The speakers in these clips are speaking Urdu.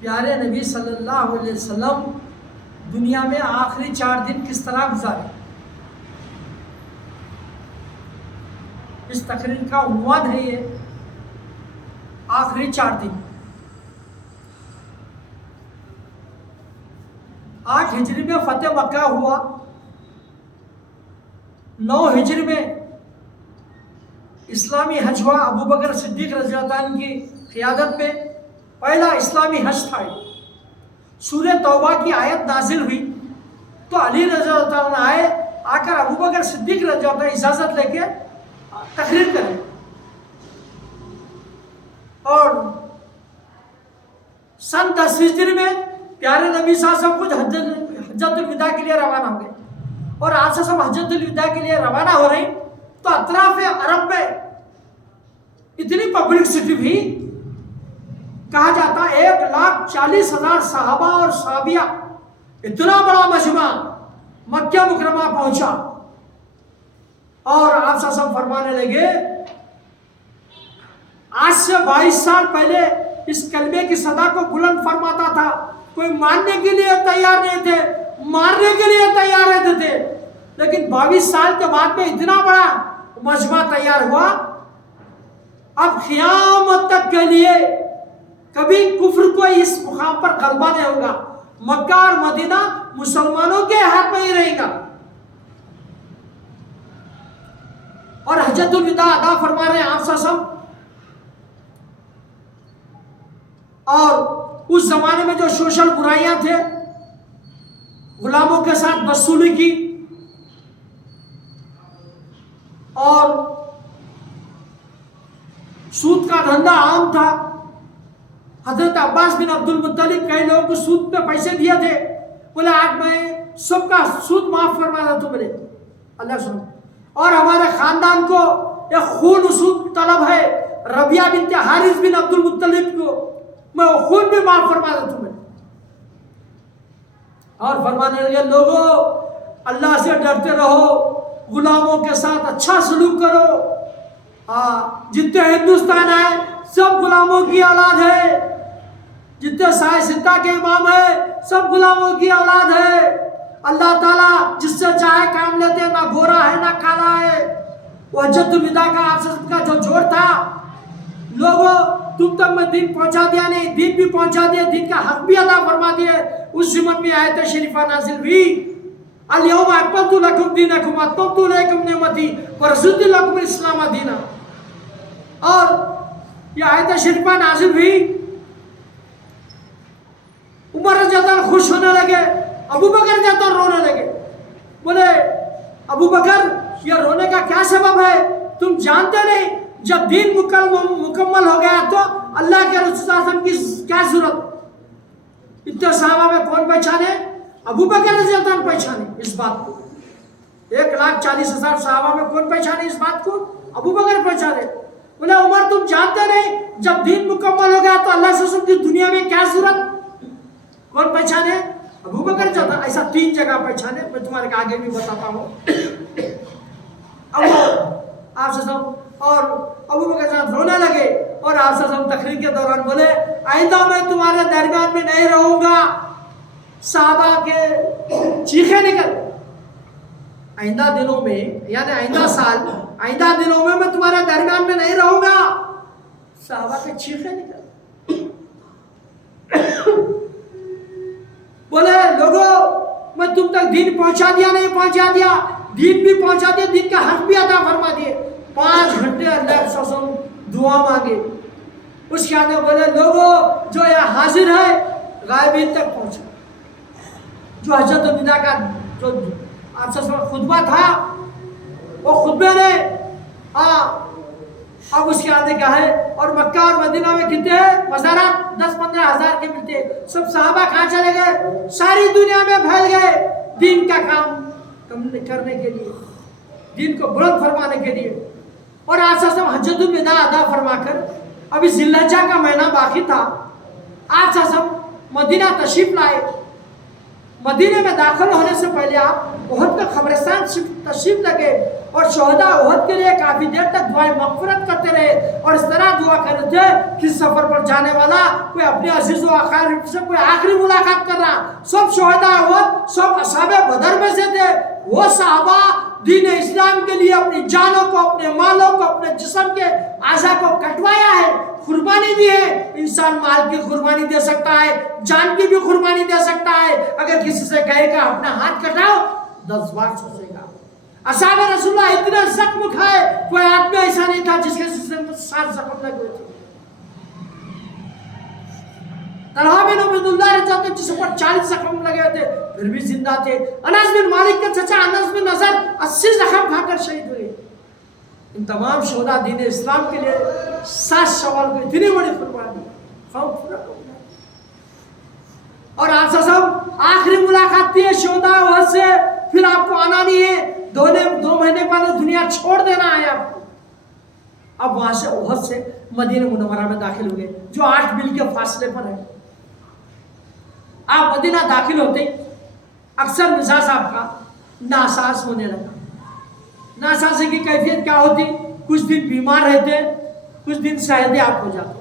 پیارے نبی صلی اللہ علیہ وسلم دنیا میں آخری 4 دن کس طرح گزارے. اس تقریر کا عنوان ہے یہ آخری 4 دن. 8 ہجری میں فتح مکہ ہوا. 9 ہجری میں اسلامی حج ہوا. ابو بکر صدیق رضی اللہ عنہ کی قیادت میں پہلا اسلامی حج تھا. سورہ توبہ کی آیت نازل ہوئی تو علی رضی اللہ عنہ آئے. آ کر ابو بکر صدیق رضی اللہ عنہ اجازت لے کے تقریر کرے اور سن 10 ہجری میں پیارے نبی صلی اللہ علیہ وسلم خود حجۃ الوداع کے لیے روانہ ہو گئے. اور آپ سے سب حجۃ الوداع کے لیے روانہ ہو رہی تو اطراف عرب میں اتنی پبلسٹی بھی کہا جاتا 1,40,000 صحابہ اور صحابیہ اتنا بڑا مجمع مکہ مکرمہ پہنچا. اور آپ سب فرمانے لگے آج سے 22 سال پہلے اس کلمے کی صدا کو بلند فرماتا تھا. کوئی ماننے کے لیے تیار نہیں تھے, مارنے کے لیے تیار رہتے تھے. لیکن 22 سال کے بعد میں اتنا بڑا مجمع تیار ہوا. اب قیامت تک کے لیے کبھی کفر کو اس مقام پر غلبہ نہیں ہوگا. مکہ اور مدینہ مسلمانوں کے ہاتھ میں ہی رہے گا. اور حجۃ الوداع ادا فرما رہے ہیں آپ سب. اور اس زمانے میں جو سوشل برائیاں تھے, غلاموں کے ساتھ بدسلوکی کی اور سود کا دھندا عام تھا. حضرت عباس بن عبد المطلب کئی لوگوں کو سود پہ پیسے دیے تھے. بولے آج میں سب کا سود معاف فرما دیا تو بولے اللہ سنو. اور ہمارے خاندان کو ایک خون سود طلب ہے. ربیعہ بنت حارث بن عبد المطلب کو میں خود بھی معاف فرما دیتا ہوں. اور فرمانے لگے لوگوں اللہ سے ڈرتے رہو, غلاموں کے ساتھ اچھا سلوک کرو. جتنے ہندوستان ہے سب غلاموں کی اولاد ہے. جتنے سائے ستہ کے امام ہے سب غلاموں کی اولاد ہے. اللہ تعالیٰ جس سے چاہے کام لیتے, نہ گورا ہے نہ کالا ہے. وہ حجۃ الوداع کا آپ کا جو زور تھا, لوگوں تم تک میں دین پہنچا دیا نہیں, دین بھی پہنچا دیا, دین کا حق بھی ادا فرما دیے. اس زمن میں آیت شریفہ نازل ہوئی الیوم اکملت لکم دینکم واتممت علیکم نعمتی ورضیت لکم الاسلام دینا. اور یہ آیت شریفہ نازل ہوئی, عمر رضی اللہ عنہ خوش ہونے لگے, ابو بکر رضی اللہ عنہ رونے لگے. بولے ابو بکر یہ رونے کا کیا سبب ہے؟ تم جانتے نہیں جب دین مکمل ہو گیا تو اللہ کے رسول صلی اللہ علیہ وسلم کی کیا ضرورت. اتنے صحابہ میں کون پہچانے؟ ابو بکر رضی اللہ عنہ پہچانے اس بات کو. 1,40,000 صحابہ میں کون پہچانے اس بات کو؟ ابو بکر پہچانے. بولے عمر تم جانتے نہیں جب دین مکمل ہو گیا تو اللہ صلی اللہ علیہ وسلم کی دنیا میں کیا ضرورت؟ کون پہچانے؟ ابو بکر جاتا. ایسا 3 جگہ پہچانے, میں تمہارے آگے بھی بتاتا ہوں. اب آپ سے سب اور ابو بکر صاحب رونے لگے اور آپ سے سب تقریر کے دوران بولے آئندہ میں تمہارے درمیان میں نہیں رہوں گا. صحابہ کے چیخیں نکل. آئندہ دنوں میں یعنی آئندہ سال, آئندہ دنوں میں میں تمہارے درمیان میں نہیں رہوں گا. صحابہ کے چیخیں نکل. بولے لوگوں میں تم تک دین پہنچا دیا نہیں پہنچا دیا, دین بھی پہنچا دیا, دین کا حق بھی ادا فرما دیے. 5 گھنٹے اللہ صلی اللہ علیہ وسلم دعا مانگے. اس کے آنے بولے لوگوں جو یہ حاضر ہے غائبین تک پہنچا. جو حجۃ الوداع کا جو آپ سے خطبہ تھا وہ خطبے نے اب اس کے آنے کا ہے. اور مکہ اور مدینہ میں کتنے ہیں مزارات 10-15 ہزار کے ملتے. سب صحابہ کہاں چلے گئے؟ ساری دنیا میں پھیل گئے دین کا کام کرنے کے لیے, دین کو بلند فرمانے کے لیے. اور آج سے حجۃ الوداع ادا فرما کر ابھی ذی الحجہ کا مہینہ باقی تھا. آج سے مدینہ تشریف لائے مدینے میں داخل ہونے سے پہلے آپ احد کا قبرستان تشریف لگے اور شہداء احد کے لیے کافی دیر تک دعائیں مغفرت کرتے رہے اور اس طرح دعا کرتے تھے کہ سفر پر جانے والا کوئی اپنے عزیز و اقارب سے کوئی آخری ملاقات کر رہا. سب شہداء احد سب اصحاب بدر میں سے تھے. وہ صحابہ دین اسلام کے لیے اپنی جانوں کو، اپنے مالوں کو، اپنے جسم کے اعضاء کو کٹوایا ہے، قربانی دی ہے. انسان مال کی قربانی دے سکتا ہے، جان کی بھی قربانی دے سکتا ہے. اگر کسی سے کہے کہ اپنا ہاتھ کٹاؤ 10 بار سوچے گا. اصحاب رسول اللہ اتنا زخم کھائے، کوئی آدمی ایسا نہیں تھا جس کے 7 زخم لگے ہوئے تھے. طلحہ بن عبید اللہ رضی اللہ عنہ جس پر 40 زخم لگے ہوئے تھے پھر بھی زندہ تھے. انس بن مالک کے چچا انس بن نضر 80 زخم کھا کر شہید ہوئے. ان تمام شہداء دین اسلام کے لیے 7 شوال کو اتنی بڑی قربانی خوف پورا ہو گیا. اور آپ سب آخری ملاقات دی ہے شہداء احد سے، پھر آپ کو آنا نہیں ہے. 2 مہینے بعد دنیا چھوڑ دینا ہے آپ کو. اب وہاں سے احد سے مدینہ منورہ میں داخل ہوئے جو 8 میل کے فاصلے پر ہے. آپ مدینہ داخل ہوتے اکثر مزاج آپ کا ناساز ہونے لگا. ناسازی کی کیفیت کیا ہوتی؟ کچھ دن بیمار رہتے، کچھ دن صحت آپ ہو جاتے.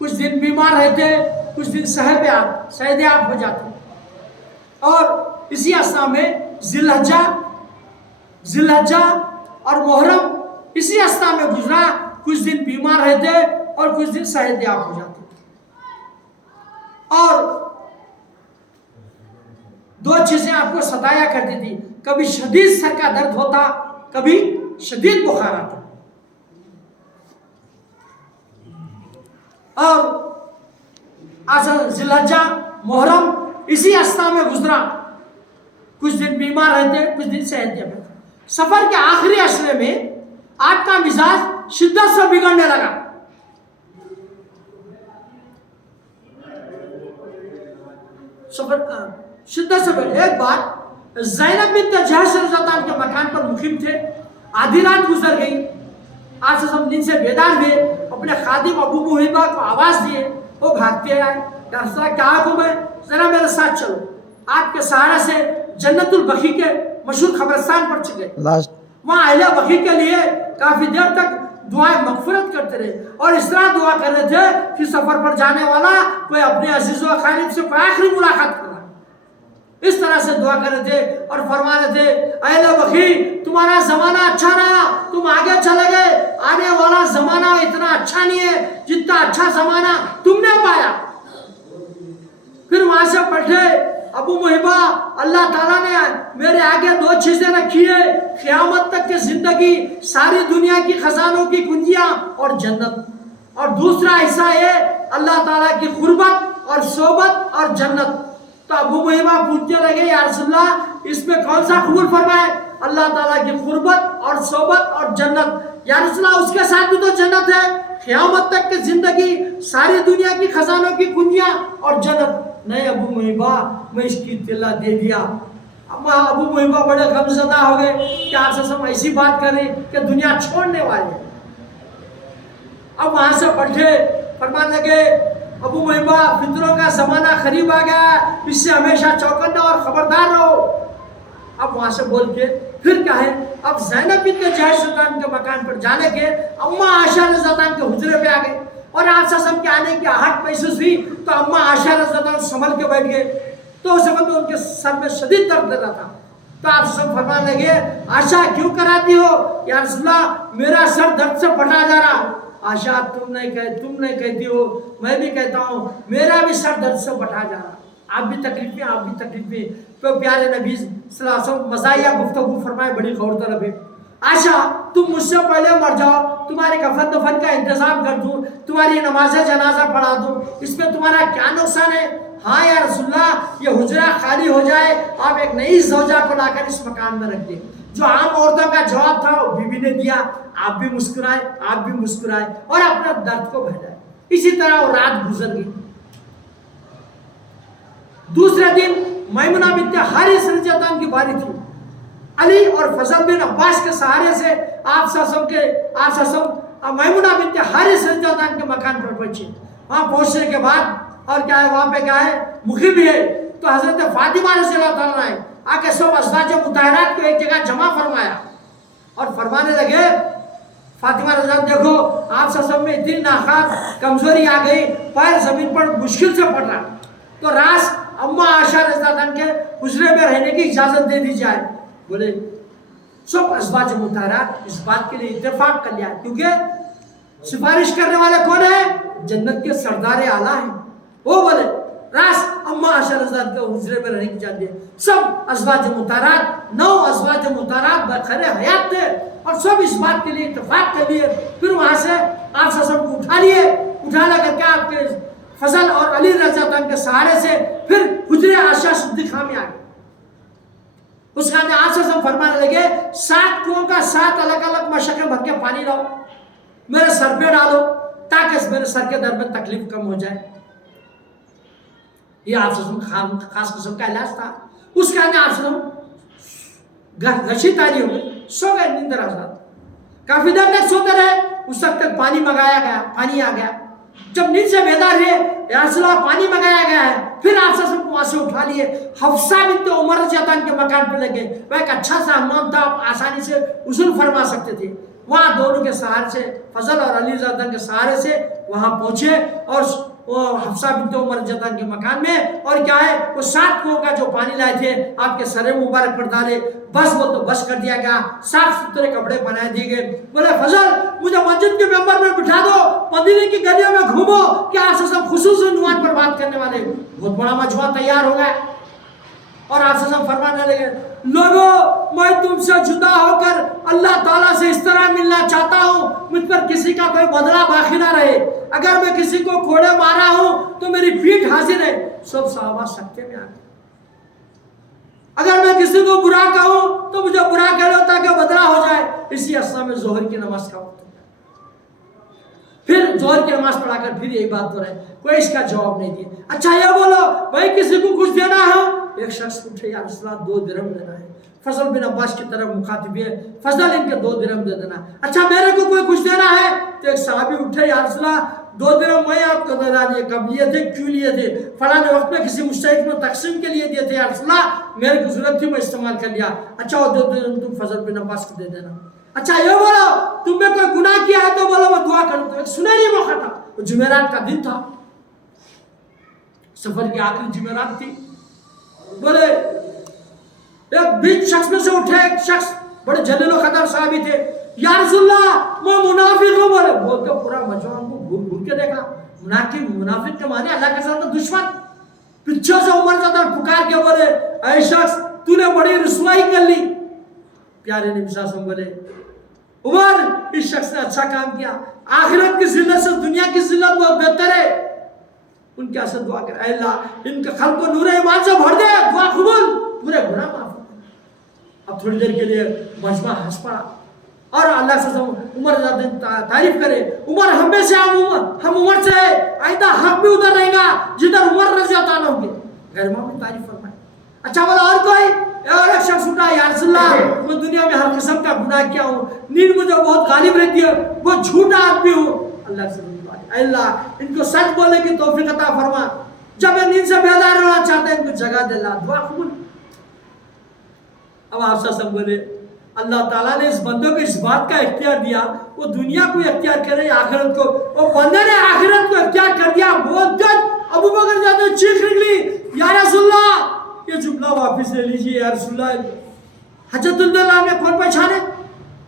کچھ دن بیمار رہتے، کچھ دن صحت آپ ہو جاتے. اور اسی اثنا میں ذی الحجہ اور محرم اسی اثنا میں گزرا. کچھ دن بیمار رہتے اور کچھ دن صحت آپ ہو جاتے. اور 2 چیزیں آپ کو ستایا کرتی تھی، کبھی شدید سر کا درد ہوتا، کبھی شدید بخار آتا. اور ذی الحجہ محرم اسی اثنا میں گزرا. کچھ دن بیمار رہتے، کچھ دن صحت یاب رہتے. سفر کے آخری اشرے میں آپ کا مزاج شدت سے بگڑنے لگا. شدت سے ایک بار زینب بنت جحش رضی اللہ عنہ کے مکان پر مقیم تھے. آدھی رات گزر گئی. آپ سے سب نیند سے بیدار ہوئے، اپنے خادم ابو محیبہ کو آواز دیے. وہ بھاگتے آئے، یا رسول اللہ کیا حکم ہے، ذرا میرے ساتھ چلو. آپ کے سہارے سے جنت البقیع کے مشہور قبرستان پر چلے. وہاں اہل بقیع کے لیے کافی دیر تک دعائیں مغفرت کرتے رہے اور اس طرح دعا کر رہے تھے کہ سفر پر جانے والا کوئی اپنے عزیز و اقارب سے کوئی آخری ملاقات کرنا. اس طرح سے دعا کر رہے تھے اور فرما رہے تھے اہل بقیع تمہارا زمانہ اچھا رہا، تم آگے چلے گئے. آنے والا زمانہ اتنا اچھا نہیں ہے جتنا اچھا زمانہ تم نے پایا. پھر وہاں سے پلٹے ابو محیبہ، اللہ تعالیٰ نے میرے آگے 2 چیزیں رکھی ہے، قیامت تک کی زندگی، ساری دنیا کی خزانوں کی کنجیاں اور جنت. اور دوسرا حصہ ہے اللہ تعالیٰ کی قربت اور صحبت اور جنت. تو ابو محیبہ پوچھنے لگے یا رسول اللہ اس میں کون سا قبول فرمائے؟ اللہ تعالیٰ کی قربت اور صحبت اور جنت. یا رسول اللہ اس کے ساتھ بھی تو جنت ہے، قیامت تک کی زندگی، ساری دنیا کی خزانوں کی کنجیاں اور جنت. نہیں ابو محیبہ میں اس کی اطلاع دے دیا. ابو محیبہ بڑے غمزدہ ہو گئے کہ آپ سے ہم ایسی بات کریں کہ دنیا چھوڑنے والے. اب وہاں سے بیٹھے فرمانے لگے ابو محیبہ فطروں کا زمانہ قریب آ گیا ہے، اس سے ہمیشہ چوکنا اور خبردار رہو. اب وہاں سے بول کے پھر کیا ہے، اب زینب بنت جحش رضی اللہ عنہ کے مکان پر جانے کے اماں عائشہ رضی اللہ عنہ کے حجرے پہ آ گئے اور آپ سے کے آنے کی آہٹ محسوس ہوئی تو اماں عائشہ رضی اللہ عنہ سنبھل کے بیٹھ گئے. تو اس وقت ان کے سر میں شدید درد رہا تھا. تو آپ سب فرمانے لگے عائشہ کیوں کراتی ہو؟ یا رسول اللہ میرا سر درد سے پھٹا جا رہا. عائشہ تم نہیں کہتی ہو، میں بھی کہتا ہوں میرا بھی سر درد سے پھٹا جا رہا. آپ بھی تکلیف میں. تو پیارے نبی صلی اللہ علیہ وسلم مزاحیہ گفتگو فرمائے بڑی غور طلب ہے. عائشہ تم مجھ سے پہلے مر جاؤ، تمہارے کفن دفن کا انتظام کر دوں، تمہاری نماز جنازہ پڑھا دوں، اس میں تمہارا کیا نقصان ہے؟ ہاں یا رسول اللہ یہ حجرہ خالی ہو جائے، آپ ایک نئی زوجہ کو لا کر اس مکان میں رکھ دیں. جو عام عورتوں کا جواب تھا وہ بیوی نے دیا. آپ بھی مسکرائے اور اپنا درد کو بھیجائے. اسی طرح وہ رات گزر گئی. دوسرے دن میمونہ بنت حارث رضی اللہ عنہ کی باری تھی. علی اور فضل بن عباس کے سہارے سے آپ میمونہ بنت حارث رضی اللہ عنہ کے مکان پر پہنچے. وہاں پہنچنے کے بعد اور کیا ہے وہاں پہ کیا ہے مخی بھی ہے. تو حضرت فاطمہ رضی اللہ تعالیٰ نے آ کے سب ازواج مطہرات کو ایک جگہ جمع فرمایا اور فرمانے لگے فاطمہ رضی اللہ دیکھو آپ سب میں اتنی ناخوش کمزوری آ گئی, پیر زمین پر مشکل سے پڑ رہا, تو راس اما عائشہ رضی اللہ عنہ کے حجرے میں رہنے کی اجازت دے دی جائے. بولے سب ازواج مطہرات اس بات کے لیے اتفاق کر لیا, کیونکہ سفارش کرنے والے کون ہیں؟ جنت کے سردار اعلیٰ ہیں. وہ بولے راس اما عائشہ رضی اللہ عنہ کے حجرے میں رہنے کی اجازت دی. سب ازواج مطہرات 9 ازواج مطہرات برخر حیات تھے اور سب اس بات کے لیے اتفاق کر لیے. پھر وہاں سے آپ سب کو اٹھا لا کر کے آپ کے فضل اور علی رضی اللہ عنہ کے سہارے سے پھر حجرے عائشہ صدیقہ میں آ گئے. اس کے بعد آپ سب فرمانے لگے 7 کنویں کا 7 الگ الگ مشقیں بھر کے پانی لاؤ, میرے سر پہ ڈالو تاکہ میرے سر کے درد میں تکلیف کم ہو جائے. یہ آپ سب خاص قسم کا علاج تھا. اس کے بعد آپ سب غشی تاری ہو گئی, سو گئے نیند آزاد. کافی دیر تک سوتے رہے, اس وقت تک پانی منگایا گیا, پانی آ گیا. جب نیند سے بیدار ہوئے یا رسول اللہ پانی منگایا گیا ہے, پھر آپ سب کو وہاں سے اٹھا لیے. حفصہ بنت عمر رضی اللہ عنہ کے مکان پہ لگے. وہ ایک اچھا سا حمام تھا, آپ آسانی سے غسل فرما سکتے تھے. وہاں دونوں کے سہارے سے, فضل اور علی رضی اللہ عنہ کے سہارے سے وہاں پہنچے اور وہ حفصہ بنت عمر رضی اللہ عنہ کے مکان میں, اور کیا ہے وہ 7 کنویں کا جو پانی لائے تھے آپ کے سر مبارک پر ڈالے. بس وہ تو بس کر دیا گیا, صاف ستھرے کپڑے پہنا دیے گئے. بولے فضل مجھے مسجد کے ممبر میں بٹھا دو, مدینے کی گلیوں میں گھومو کہ آپ سے سب خصوصی عنوان پر بات کرنے والے. بہت بڑا مجموعہ تیار ہو گیا اور آپ سے سب فرمانے لگے لوگوں میں تم سے جدا ہو کر اللہ تعالیٰ سے اس طرح ملنا چاہتا ہوں, مجھ پر کسی کا کوئی بدلہ باقی نہ رہے. اگر میں کسی کو کوڑے مارا ہوں تو میری پیٹھ حاضر ہے. سب صحابہ سکتے میں آ گئے. اگر میں کسی کو برا کہوں تو مجھے برا کہہ لو تاکہ بدلہ ہو جائے. اسی اسنا میں ظہر کی نماز کا وقت. پھر ظہر کی نماز پڑھا کر پھر یہی بات ہو رہا ہے, کوئی اس کا جواب نہیں دیا. اچھا یہ بولو بھائی کسی کو کچھ دینا ہے. ایک شخص اٹھے یا رسول اللہ 2 درہم دینا ہے. فضل بن عباس کی طرف مخاطب ہے, فضل ان کے 2 درہم دے دینا. اچھا میرے کو کوئی کچھ دینا ہے. تو ایک صحابی اٹھے یا رسول اللہ 2 درہم میں آپ کو دینا دیے, کب لیے تھے, کیوں لیے تھے؟ فلاں وقت میں کسی مجتہد میں تقسیم کے لیے دیے تھے یا رسول اللہ, میرے کو ضرورت تھی میں استعمال کر لیا. اچھا وہ 2 درہم تم فضل بن عباس کو دے دینا. اچھا یہ بولو تم نے کوئی گناہ کیا ہے تو بولو میں دعا کروں. تو ایک سنہری موقع تھا, جمعرات کا دن تھا, سفر کی آخری جمعرات تھی. بولے ایک بیچ شخص میں سے اٹھے ایک شخص, بڑے جلیل و قدر صحابی تھے. یا رسول اللہ میں منافق ہوں. بولے بولتے پورا مجمع کو گھور گھور کے دیکھا. منافق کے معنی اللہ کے ساتھ دشمن. پیچھے سے عمر زیادہ پکار کے بولے اے شخص تو نے بڑی رسوائی کر لی. پیارے نبی صلی اللہ علیہ وسلم بولے عمر اس شخص نے اچھا کام کیا, آخرت کی ذلت سے دنیا کی ذلت بہت بہتر ہے. ان کے ایسے دعا کر اے اللہ ان کے خلق کو نور ایمان سے بھر دے, دعا قبول, پورے گناہ معاف. اب تھوڑی دیر کے لیے مجمع ہنس پڑا اور اللہ سے عمر تعریف کرے. عمر ہم میں سے ہم عمر سے آئندہ حق بھی ادھر رہے گا جدھر عمر رضی اللہ عنہ ہوں گے. غیر معمولی تعریف فرمائے. اچھا بولا اور کوئی؟ اور ایک شخص اٹھا یا رسول اللہ میں دنیا میں ہر قسم کا گناہ کیا ہوں, نیند مجھے بہت غالب رہتی ہے, بہت جھوٹا آدمی ہوں. اللہ سے اے اللہ ان کو سچ بولنے کی توفیق عطا فرما. جب یہ نیند سے بیدار ہونا چاہتے ہیں ان کو جگہ دے, اللہ دعا قبول. اب آپ سب بولے اللہ تعالیٰ نے اس بندوں کو اس بات کا اختیار دیا, وہ دنیا کو اختیار کرے آخرت کو, وہ بندے نے آخرت کو اختیار کر دیا. بہت جج ابو بکر جاتے چیخ نکلی یا رسول اللہ یہ جملہ واپس لے لیجیے. یا رسول اللہ حجت اللہ میں کون پہچانے؟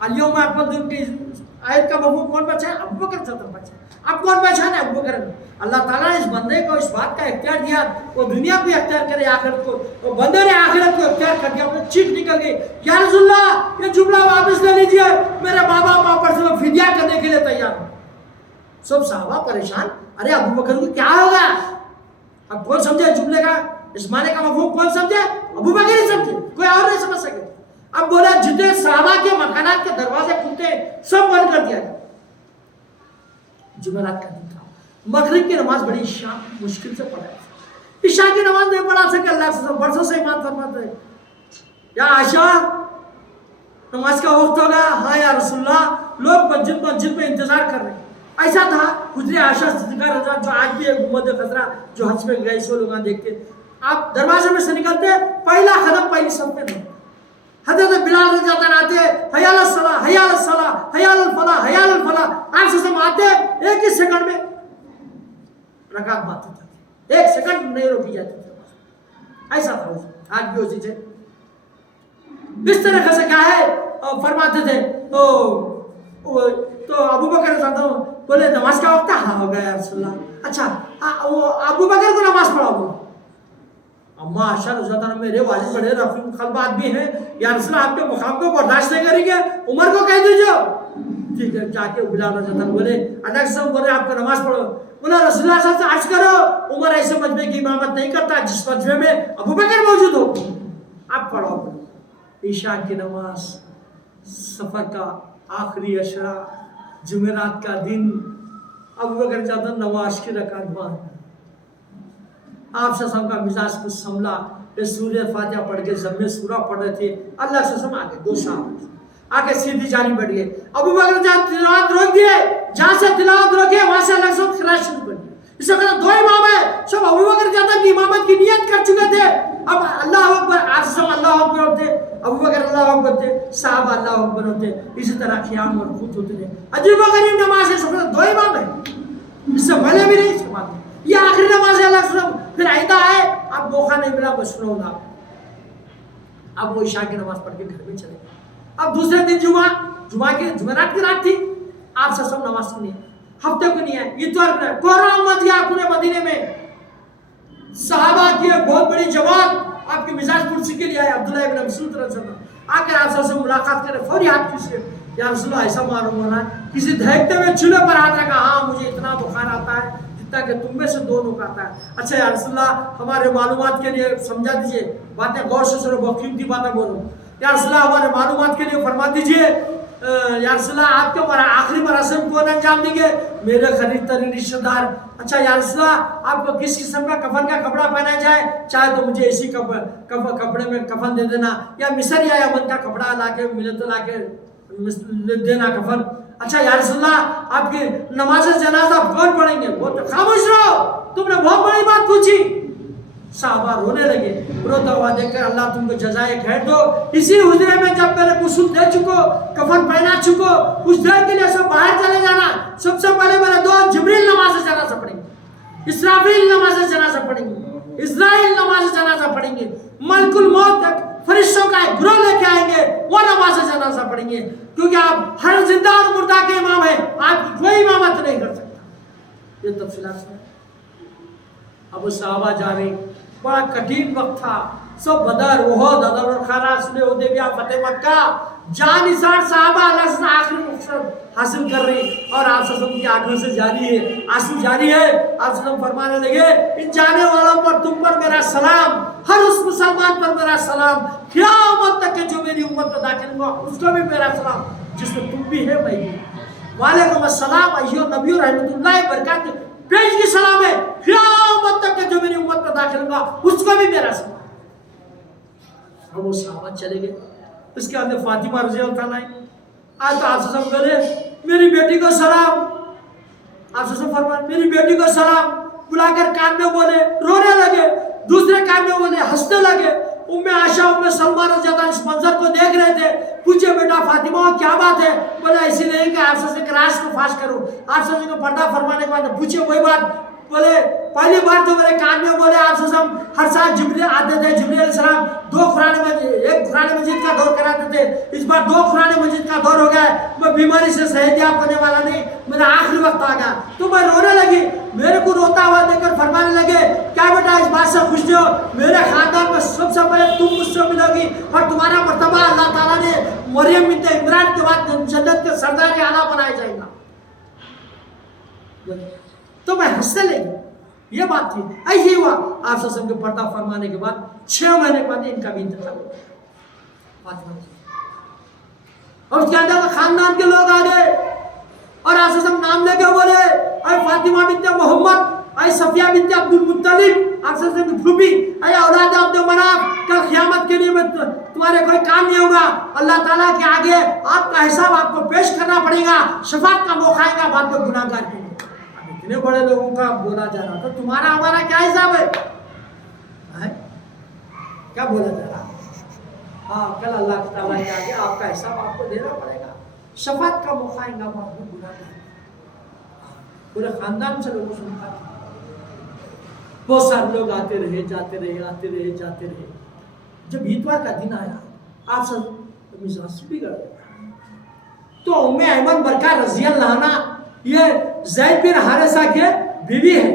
الیوم اکملت کی آیت کا مفہوم کون پہچانے؟ ابو بکر زیادہ پہچانے. اب کون پہچانے؟ ابو بکر. اللہ تعالیٰ نے اس بندے کو اس بات کا اختیار دیا, وہ دنیا کو اختیار کرے آخرت کو, وہ بندے نے آخرت کو اختیار کر دیا. اپنے چیخ نکل گئی یا رسول اللہ یہ جملہ واپس لے لیجیے, میرے بابا باپ سے میں فدیہ کرنے کے لیے تیار ہوں. سب صحابہ پریشان, ارے ابو بکر کو کیا ہوگا؟ اب کون سمجھے جملے کا اس معنی کا مفہوم؟ کون سمجھے؟ ابو بکر ہی سمجھے, کوئی اور نہیں سمجھ سکے. اب بولا جتنے صحابہ کے مکانات کے دروازے کھلتے سب بند کر دیا گیا. جمعرات کا دن تھا, مغرب کی نماز بڑی مشکل سے پڑھا. عشاء کی نماز نہیں پڑھا سکے. اللہ سے برسوں سے ایمان فرماتے ہیں یا عائشہ نماز کا وقت ہوگا. ہاں یا رسول اللہ لوگ مسجد میں انتظار کر رہے ہیں. ایسا تھا حجر عائشہ صدیقہ رضی اللہ جو آج بھی ایک گنبد خضرا جو حج میں گئے سو لوگ دیکھتے آپ دروازے میں سے نکلتے پہلا قدم پہلی صف میں نہیں. حضرت بلال رضی اللہ عنہ آتے حی علی الصلاۃ حی علی الصلاۃ حی علی الفلاح حی علی الفلاح. آپ سے آتے ایک ہی سیکنڈ میں رکعت باندھتے تھے, ایک سیکنڈ نہیں روکی جاتی تھی. ایسا تھا آج بھی اسی سے اس طریقے سے کیا ہے فرماتے تھے. تو ابو بکر رضی اللہ عنہ بولے نماز کا وقت ہاں ہو گیا یا رسول اللہ. اچھا وہ ابو بکر کو نماز پڑھاؤ. اما عائشہ رضی اللہ عنہ میرے والد بڑے رفیع القلب آدمی ہیں, یا رسول اللہ آپ کے مقام کو برداشت نہیں کریں گے, عمر کو کہہ دیجیے. ٹھیک ہے جا کے بلال رضی اللہ عنہ بولے اللہ کے سب بولے آپ کو نماز پڑھو. بولا رسول اللہ صلی اللہ علیہ وسلم عرض کرو عمر ایسے مجمع کی امامت نہیں کرتا جس مجمع میں ابو بکر موجود ہو, آپ پڑھو. عشاء کی نماز سفر کا آخری عشرہ جمعرات کا دن ابو بکر جاتا نماز کی رکعت باندھ. آپ سسم کا مزاج کچھ سنبھلا, سورہ فاتحہ پڑھ کے ضم سورہ پڑھ رہے تھے. اللہ سسم آگے دو صاحب آگے سیدھی جانی بیٹھ گئے. ابو بکر جہاں تلاوت روک دیے, جہاں سے تلاوت روکے وہاں سے اللہ سسم خراج شروع کر دیا. اس وقت دو امام ہیں سب ابو بکر جاتا کی امامت کی نیت کر چکے تھے. اب اللہ اکبر آپ سب اللہ اکبر ہوتے, ابو بکر اللہ اکبر ہوتے, صحابہ اللہ اکبر ہوتے. اسی طرح قیام اور خود ہوتے تھے. عجیب و غریب نماز ہے, سب دو امام ہیں, اس سے پہلے بھی نہیں, اس کے بعد یہ آخری نماز ہے. اللہ سسم پھر آئندہ آئے اب موقع نہیں ملا بس ہوگا. اب وہ عشاء کی نماز پڑھ کے گھر میں چلے گئے. اب دوسرے دن جمعرات کی رات تھی, آپ سے سب نماز سنی, ہفتے کو نہیں آئے, اتوار کو نہیں, کوہرا امت گیا پورے مدینے میں. صحابہ کی ایک بہت بڑی جماعت آپ کے مزاج پرسی کے لیے آئے. عبداللہ ابن مسعود رضی اللہ عنہ آ کے آپ سے ملاقات کرے, فوری ہاتھ کھینچے, یا رسول اللہ ایسا معلوم ہونا ہے. کسی دھڑکتے میں چولہے پر ہاتھ رکھا, ہاں مجھے اتنا بخار آتا ہے جتنا کہ تم میں سے دو لوگ آتا ہے. اچھا یا رسول اللہ ہمارے معلومات کے لیے سمجھا دیجئے, باتیں غور سے سنو, بہت قیمتی باتیں بولو. یا رسول اللہ ہمارے معلومات کے لیے فرما دیجئے, یا رسول اللہ آپ کے آخری مراسم کون انجام دیں گے؟ میرے قریب ترین رشتہ دار. اچھا یا رسول اللہ آپ کو کس قسم کا کفن کا کپڑا پہنا جائے, چاہے تو مجھے اسی کپڑے میں کفن دے دینا, یا مصر یا یمن کا کپڑا لا کے ملت لا کے دینا کفن. اچھا یا رسول اللہ آپ کی نماز جنازہ کون پڑھیں گے؟ وہ تو خاموش رہو, تم نے بہت بڑی بات پوچھی. صحابہ رونے لگے, روتا ہوا دیکھ کر اللہ تم کو جزائے خیر دو. اسی حجرے میں جب میرے غسل دے چکو, کفن پہنا چکو, کچھ دیر کے لیے سب باہر چلے جانا. سب سے پہلے میرے دوست جبریل نماز جنازہ پڑھیں گے, اسرافیل نماز جنازہ پڑھیں گے, اسرائیل نماز جنازہ پڑھیں گے, ملک الموت فرشتوں کا ایک گروہ لے کے آئیں گے, وہ نماز جنازہ پڑھیں گے. کیونکہ آپ ہر زندہ اور مردہ کے امام ہیں, آپ کی کوئی امامت نہیں کر سکتا. یہ تفصیلات سنیں. اب صحابہ جا رہے, بڑا کٹھن وقت تھا, سب بدر احد عدل الخیرات صلح حدیبیہ فتح مکہ, جان نثار صحابہ اللہ سے آخری مقصد حاصل کر رہی, اور آپ صلی اللہ علیہ وسلم کی آنکھوں سے جاری ہے, آنسو جاری ہے. آپ صلی اللہ علیہ وسلم فرمانے لگے ان جانے والوں پر تم پر میرا سلام, ہر اس مسلمان پر میرا سلام, قیامت تک کہ جو میری امت میں داخل ہوا اس کو بھی میرا سلام, جس میں تم بھی ہے میں بھی. وعلیکم السلام ایھا نبی رحمۃ اللہ برکاتہ, پیش کی سلام ہے, قیامت تک کہ جو میری امت میں داخل ہوا اس کو بھی میرا سلام. اور وہ صحابہ چلے گئے. اس کے بعد فاطمہ رضی اللہ عنہا آج تو آپ سے سب بولے میری بیٹی کو سلام. آپ سے سب فرمائے میری بیٹی کو سلام, بلا کر کان میں بولے, رونے لگے. دوسرے کان میں بولے, ہنسنے لگے. ام عائشہ ام سلمہ رضی اللہ عنہ اس منظر کو دیکھ رہے تھے. پوچھے بیٹا فاطمہ کیا بات ہے؟ بولے ایسی نہیں کہ آپ سے راز کو فاش کرو. آپ سے کو پردہ فرمانے کے بعد پوچھے وہی بات. بولے پہلی بار جو میرے کان میں بولے آپ سے ہر سال جبریل آتے تھے, جبریل علیہ السلام ایک قرآن مجید کا دور کراتے تھے. اس بار 2 قرآن مجید کا دور ہو گیا ہے. میں بیماری سے صحتیاب ہونے والا نہیں, میرا آخری وقت آ گیا. تو میں رونے لگی. میرے کو روتا ہوا دیکھ کر فرمانے لگے کیا بیٹا اس بات سے خوش ہو, میرے خاندان میں سب سے پہلے تم مجھ سے ملو گی, اور تمہارا مرتبہ اللہ تعالیٰ نے مریم بنت عمران کے بعد جنت کے سردار اعلیٰ بنایا جائے گا. تو میں ہنسنے لگی. یہ بات تھی. ایسے ہوا آپ صلی اللہ علیہ وسلم کے پردہ فرمانے کے بعد 6 مہینے کے بعد ان کا بھی انتقال ہوا. اور اس کے اندر خاندان کے لوگ آ گئے, اور آپ صلی اللہ علیہ وسلم نام لے کے بولے اے فاطمہ بنت محمد, اے صفیہ بنت عبد المطلب، آپ سے پھوپھی، اے اولاد عبد مناف، کل قیامت کے لیے تمہارے کوئی کام نہیں ہوگا، اللہ تعالیٰ کے آگے آپ کا حساب آپ کو پیش کرنا پڑے گا، شفاعت کا موقع آئے گا بعد میں گناہ گار کے لیے۔ اب اتنے بڑے لوگوں کا بولا جا رہا تو تمہارا ہمارا کیا حساب ہے؟ کیا بولا جا رہا؟ ہاں، کل اللہ تعالیٰ کے آگے آپ کا حساب آپ کو دینا پڑے گا، شفاعت کا موقع آئے گا بعد میں گناہ گار۔ پورے خاندان سے لوگوں سنتا تھا، بہت سارے لوگ آتے رہے جاتے رہے، آتے رہے جاتے رہے۔ جب اتوار کا دن آیا، آپ سب مزاج بگڑ گیا، تو ام ایمن برقہ رضی اللہ عنہ، یہ زید بن حارثہ کے بیوی ہے،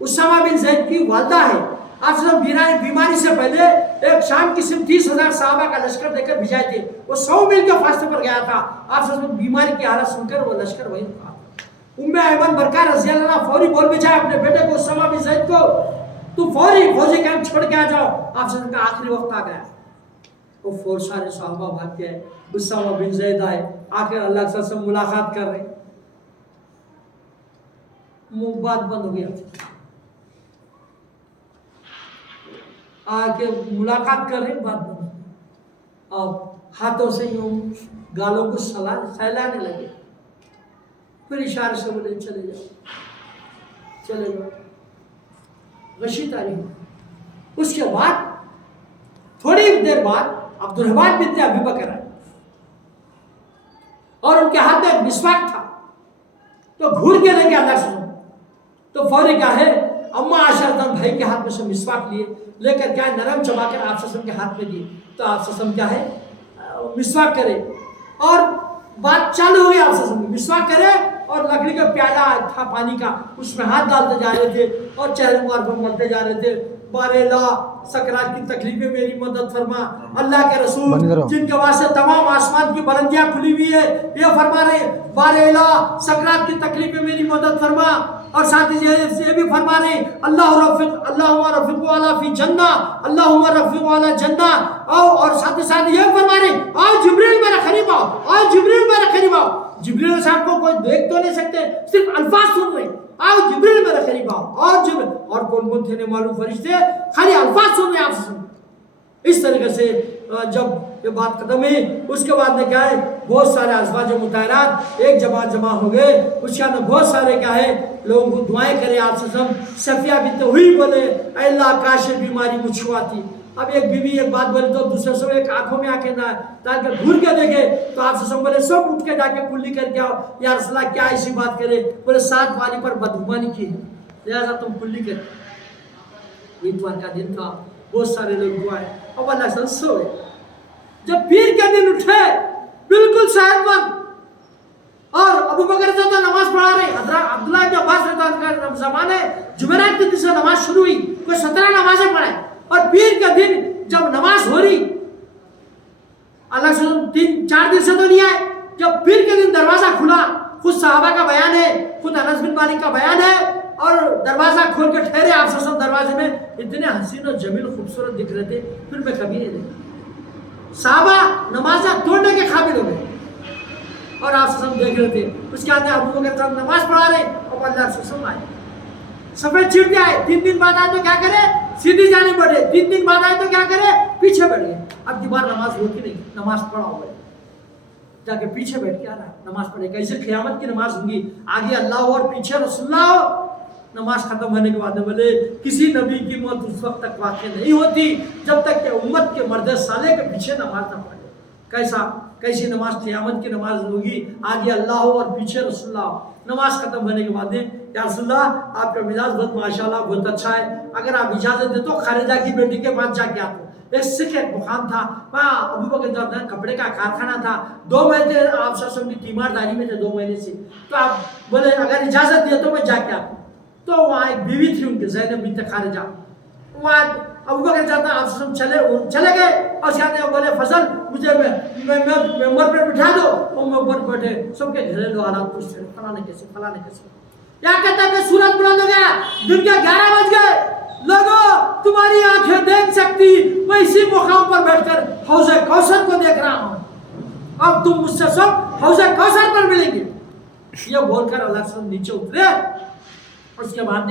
اسامہ بن زید کی والدہ ہے۔ آپ سب بیماری سے پہلے ایک شام کی صرف 30,000 صحابہ کا لشکر دے کر بھیجائے تھے، وہ 100 میل کے فاصلے پر گیا تھا۔ آپ سب بیماری کی حالت سن کر وہ لشکر وہیں رکا۔ ام ایمن برقہ رضی اللہ عنہ فوری بول بھیجا اپنے بیٹے کو اسامہ بن زید کو، تو فوری فوجی کیمپ چھوڑ کے آ جاؤ، آپ سے کا آخری وقت آ گیا۔ وہ فور سارے صحابہ بھاگ کے اسامہ بن زید آئے، آ کر اللہ کے ساتھ ملاقات کر رہے، بات بند ہو گیا، آ کے ملاقات کر رہے، بات بند ہو گئی، اب ہاتھوں سے یوں گالوں کو سہلانے لگے، پھر اشارے سے بولے چلے جاؤ، چلے جاؤ، غشی تاریخ۔ اس کے بعد تھوڑی دیر بعد عبد الرحمن بن ابی بکر آئے اور ان کے ہاتھ میں ایک مسواک تھا، تو گھور کے لے کے اللہ سے تو فوری کیا ہے اما عائشہ بھائی کے ہاتھ میں سے مسواک لیے، لے کر کیا نرم چبا کر آپ کے ہاتھ میں دیے، تو آپ کیا ہے مسواک کرے، اور بات چالو ہو گئی، آپ مسواک کرے، اور لکڑی کا پیالہ تھا پانی کا، اس میں ہاتھ ڈالتے جا رہے تھے اور چہرے مبارک ملتے جا رہے تھے، بارے اللہ سکرات کی تکلیف میں میری مدد فرما، اللہ کے رسول جن کے واسطے تمام آسمان کی بلندیاں کھلی ہوئی ہے، یہ فرما رہے بارے اللہ سکرات کی تکلیف میں میری مدد فرما، اور ساتھ ہی یہ بھی فرما رہے اللہم رفیق والا فی جنہ، اللہم رفیق والا جنہ، اور ساتھ ہی یہ فرما رہے آؤ جبریل میرے قریب آؤ، آؤ جبریل میرے قریب آؤ۔ جبریل صاحب کو کوئی دیکھ تو نہیں سکتے، صرف الفاظ سن رہے، آؤ جبریل میرے قریب آؤ، اور جبریل، اور کون کون تھے معلوم فرشتے، خالی الفاظ سن رہے آپ سے سن۔ اس طریقے سے جب یہ بات ختم ہوئی، اس کے بعد میں کیا ہے بہت سارے ازواج مطہرات ایک جماعت جمع ہو گئے، اس کے اندر بہت سارے کیا ہے لوگوں کو دعائیں کرے، آپ سے صفیہ بنت ہوئی بولے اے اللہ کاش یہ بیماری مجھ کو آتی۔ اب ایک بیوی ایک بات بولے تو دوسرے سب ایک آنکھوں میں آنکھیں نہ تاکہ گھور کے دیکھے، تو آپ سے بولے سب اٹھ کے جا کے کلی کر کے آؤ، یا رسول اللہ کیا ایسی بات کرے، بولے 7 والی پر بدگمانی کی ہے لہذا تم کلی کر۔ اتوار کا دن تھا، بہت سارے لوگ دعائیں، اب اللہ سے سوئے، جب پیر کے دن اٹھے بالکل صحت مند، اور ابو بکر جو تو نماز پڑھا رہے، حضرت عبداللہ ابن عباس رضی اللہ عنہ کے زمانے جمعرات کے دن سے نماز شروع ہوئی، کوئی 17 نمازیں پڑھائے، اور پیر کے دن جب نماز ہو رہی، اللہ سے 3-4 دن سے تو نہیں آئے، جب پیر کے دن دروازہ کھلا، خود صحابہ کا بیان ہے، خود انس بن مالک کا بیان ہے، اور دروازہ کھول کے ٹھہرے آپ سب دروازے میں، اتنے حسین و جمیل خوبصورت دکھ رہے تھے، پھر میں کبھی نہیں دیکھا۔ صحابہ نمازہ توڑنے کے قابل ہو گئے، اور آپ سب دیکھ رہے تھے، اس کے اندر ابو بکر صاحب نماز پڑھا رہے، اور اللہ سے سب آئے، سفید چڑھتے آئے، 3 دن بعد آئے تو کیا کرے سیدھی جانے بڑھے، 3 دن بعد آئے تو کیا کرے پیچھے بیٹھ گئے، اب کی بار نماز ہوتی نہیں، نماز پڑھا ہوئے، جا کے پیچھے بیٹھ کے آ رہا نماز پڑھے، کیسے قیامت کی نماز ہوگی، آگے اللہ ہو اور پیچھے رسول اللہ ہو۔ نماز ختم ہونے کے بعد بولے کسی نبی کی موت اس وقت تک واقع نہیں ہوتی جب تک کہ امت کے مرد صالح کے پیچھے نماز نہ پڑھے۔ کیسی نماز قیامت کی نماز ہوگی، آگے اللہ ہو اور پیچھے رسول اللہ ہو۔ نماز ختم ہونے کے بعد یا رسول اللہ آپ کا مزاج بہت ماشاءاللہ بہت اچھا ہے، اگر آپ اجازت دے تو خارجہ کی بیٹی کے پاس جا کے آتے۔ ایک سکھ ایک مقام تھا، وہاں ابو بکر جاتا کپڑے کا کارخانہ تھا، 2 مہینے آپ سب کی تیمارداری میں تھے، 2 مہینے سے، تو آپ بولے اگر اجازت دے تو میں جا کے آتا۔ تو وہاں ایک بیوی تھی ان کے زینب بنت خارجہ، وہاں ابو بکر جاتا آپ سے چلے گئے، اور کہتے ہیں بولے فضل مجھے ممبر پر بٹھا دو، وہ ممبر پر بیٹھے، سب کے گھریلو حالات پوچھتے ہیں فلاں نے کیسے فلاں نے کیسے، کیا کہتا ہے کہ سورج بلند ہو گیا، دن کے 11 بج گئے، لوگوں تمہاری آنکھیں دیکھ سکتی میں اسی مقام پر بیٹھ کر حوض کوثر کو دیکھ رہا ہوں، اب تم مجھ سے سب حوض کوثر پر ملیں گے۔ یہ بول کر اللہ سے نیچے اترے، اس کے بعد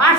8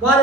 12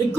1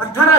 18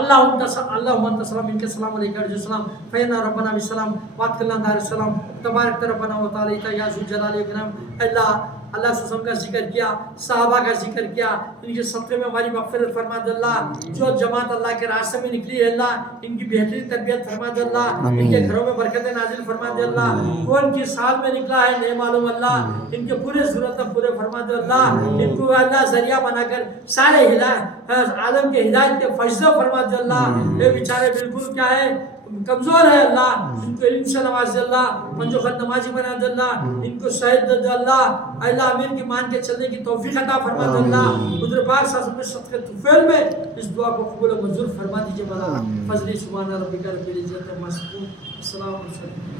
اللهم انت السلام منك السلام عليك ورحمة السلام فإن ربنا بالسلام وادخلنا دار السلام تبارك ربنا وتعالى يا ذو الجلال والإكرام। اللہ سے کا ذکر کیا، صحابہ کا ذکر کیا، ان کے صدقے میں ہماری مغفرت فرما دے اللہ۔ جو جماعت اللہ کے راستے میں نکلی ہے اللہ، ان کی بہترین تربیت فرما دے اللہ، ان کے گھروں میں برکتیں نازل فرما دے اللہ۔ کون کی سال میں نکلا ہے نہیں معلوم اللہ، ان کے پورے ضرورت پورے فرما دے اللہ۔ ان کو اللہ ذریعہ بنا کر سارے عالم کے ہدایت کے فیضہ فرما دے اللہ۔ یہ بیچارے بالکل کیا ہے کمزور ہے اللہ، ان کو علم سے نواز دے اللہ، پنجو خط نمازی بنا دے اللہ، ان کو شہید دے اللہ۔ اللہ امیر کی مان کے چلنے کی توفیق عطا فرما دے اللہ۔ حضور پاک صلی اللہ علیہ وسلم کے صدقے طفیل میں اس دعا کو قبول و منظور فرما دیجئے مولا۔ فضل سبحان ربک رب العزت عما یصفون، السلام علیکم۔